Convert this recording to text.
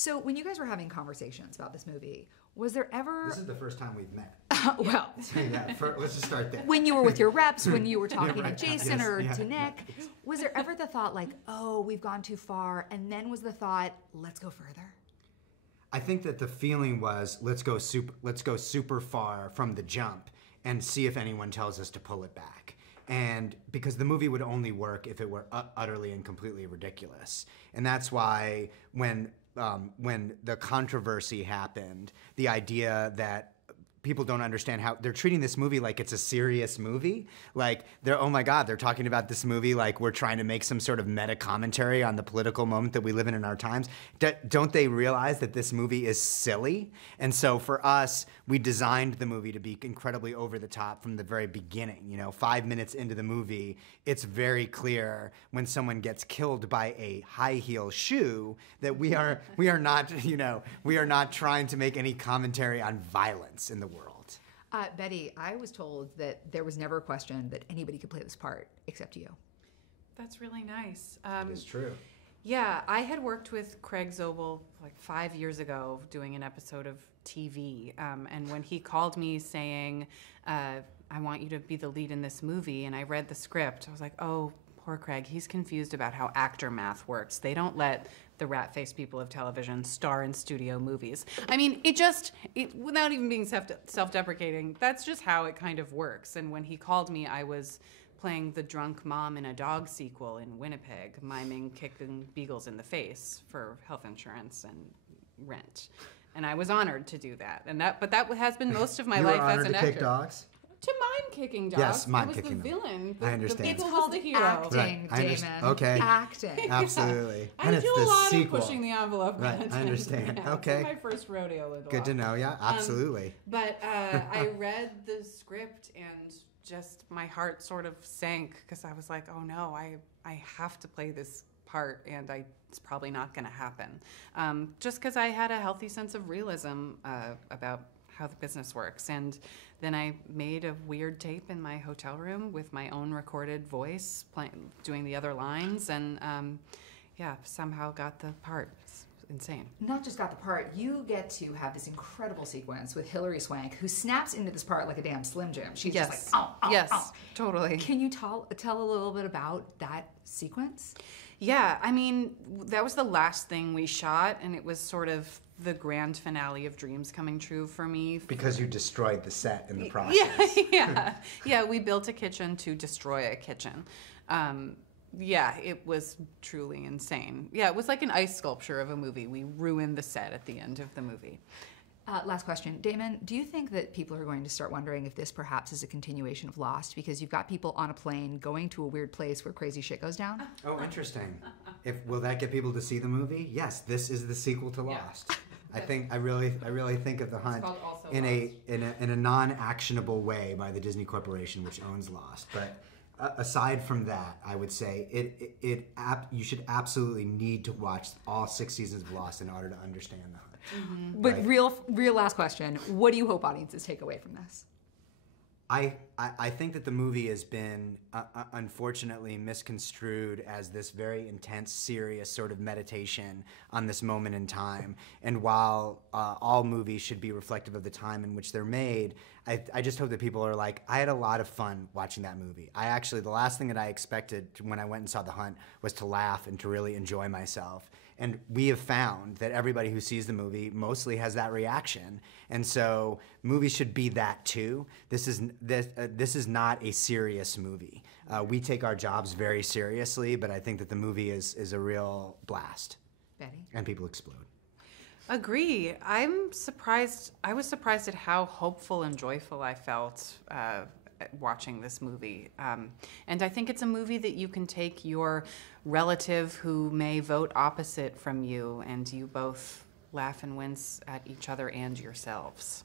So when you guys were having conversations about this movie, was there ever... This is the first time we've met. Well... Let's just start there. When you were with your reps, when you were talking to Jason or to Nick, was there ever the thought like, oh, we've gone too far, and then was the thought, let's go further? I think that the feeling was, let's go super far from the jump and see if anyone tells us to pull it back. And because the movie would only work if it were utterly and completely ridiculous. And that's why when the controversy happened, the idea that people don't understand how they're treating this movie like it's a serious movie. Like, oh my God, they're talking about this movie like we're trying to make some sort of meta commentary on the political moment that we live in our times. Don't they realize that this movie is silly? And so for us, we designed the movie to be incredibly over the top from the very beginning. You know, 5 minutes into the movie, it's very clear when someone gets killed by a high heel shoe that we are not, you know, we are not trying to make any commentary on violence in the world. Betty, I was told that there was never a question that anybody could play this part except you. That's really nice. It is true. Yeah, I had worked with Craig Zobel like 5 years ago doing an episode of TV. And when he called me saying, I want you to be the lead in this movie, and I read the script, I was like, oh, poor Craig. He's confused about how actor math works. They don't let the rat-faced people of television star in studio movies. I mean, without even being self-deprecating, that's just how it kind of works. And when he called me, I was playing the drunk mom in a dog sequel in Winnipeg, miming kicking beagles in the face for health insurance and rent. And I was honored to do that. But that has been most of my life as an actor. You were honored to kick dogs? To mime kicking dogs. Yes, mime I was kicking the villain. I understand. It's was called the hero. acting, Right. Damon. Okay. Acting. Absolutely. I And do it's a the lot sequel. of pushing the envelope. Right, content. I understand. Yeah, Okay. It's my first rodeo, Lindelof. Good to know, yeah, absolutely. But I read the script and just my heart sort of sank because I was like, oh no, I have to play this part and it's probably not going to happen. Just because I had a healthy sense of realism about how the business works. And then I made a weird tape in my hotel room with my own recorded voice doing the other lines, and yeah, somehow got the part. It's insane. Not just got the part, you get to have this incredible sequence with Hilary Swank, who snaps into this part like a damn Slim Jim. She's just like, oh, oh, yes, oh. Totally. Can you tell a little bit about that sequence? Yeah, I mean, that was the last thing we shot, and it was sort of the grand finale of dreams coming true for me. Because you destroyed the set in the process. Yeah, we built a kitchen to destroy a kitchen. Yeah, it was truly insane. Yeah, it was like an ice sculpture of a movie. We ruined the set at the end of the movie. Last question. Damon, do you think that people are going to start wondering if this perhaps is a continuation of Lost? Because you've got people on a plane going to a weird place where crazy shit goes down? Oh, interesting. Will that get people to see the movie? Yes, this is the sequel to Lost. I really think of The Hunt in a non-actionable way by the Disney Corporation, which owns Lost. But aside from that, I would say you should absolutely need to watch all 6 seasons of Lost in order to understand The Hunt. Mm-hmm. But right. real last question, what do you hope audiences take away from this? I think that the movie has been unfortunately misconstrued as this very intense, serious sort of meditation on this moment in time. And while all movies should be reflective of the time in which they're made, I just hope that people are like, I had a lot of fun watching that movie. The last thing that I expected when I went and saw The Hunt was to laugh and to really enjoy myself. And we have found that everybody who sees the movie mostly has that reaction. And so movies should be that too. This is not a serious movie. We take our jobs very seriously, but I think that the movie is a real blast. Betty? And people explode. Agree. I was surprised at how hopeful and joyful I felt watching this movie. And I think it's a movie that you can take your relative who may vote opposite from you, and you both laugh and wince at each other and yourselves.